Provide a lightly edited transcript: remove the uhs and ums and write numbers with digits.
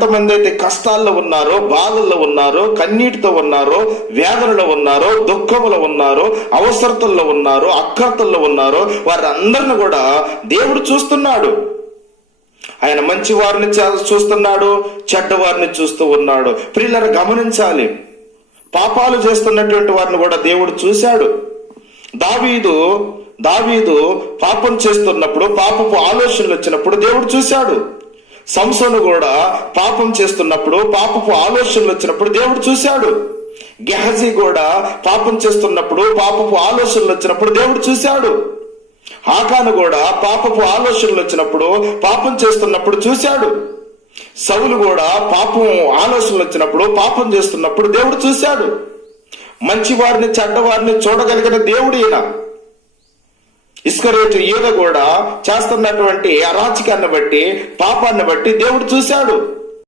ఎంతమంది అయితే కష్టాల్లో ఉన్నారో, బాధల్లో ఉన్నారో, కన్నీటితో ఉన్నారో, వేదనలో ఉన్నారో, దుఃఖంలో ఉన్నారో, అవసరతల్లో ఉన్నారో, అక్రతల్లో ఉన్నారో వారందరిని కూడా దేవుడు చూస్తున్నాడు. ఆయన మంచి వారిని చూస్తున్నాడు, చెడ్డవారిని చూస్తూ ఉన్నాడు. ప్రియులారా, గమనించాలి, పాపాలు చేస్తున్నటువంటి వారిని కూడా దేవుడు చూశాడు. దావీదు పాపం చేస్తున్నప్పుడు, పాపపు ఆలోచనలు వచ్చినప్పుడు దేవుడు చూశాడు. సంసోను కూడా పాపం చేస్తున్నప్పుడు, పాపపు ఆలోచనలు వచ్చినప్పుడు దేవుడు చూశాడు. గెహజీ కూడా పాపం చేస్తున్నప్పుడు, పాపపు ఆలోచనలు వచ్చినప్పుడు దేవుడు చూశాడు. హాకాను కూడా పాపపు ఆలోచనలు వచ్చినప్పుడు, పాపం చేస్తున్నప్పుడు చూశాడు. సౌలు కూడా పాపం ఆలోచనలు వచ్చినప్పుడు, పాపం చేస్తున్నప్పుడు దేవుడు చూశాడు. మంచి వారిని చెడ్డవారిని చూడగలిగిన దేవుడు ఈయన. ఇస్కరియోతు యూదా కూడా చేస్తున్నటువంటి అరాచకాన్ని బట్టి, పాపాన్ని బట్టి దేవుడు చూశాడు.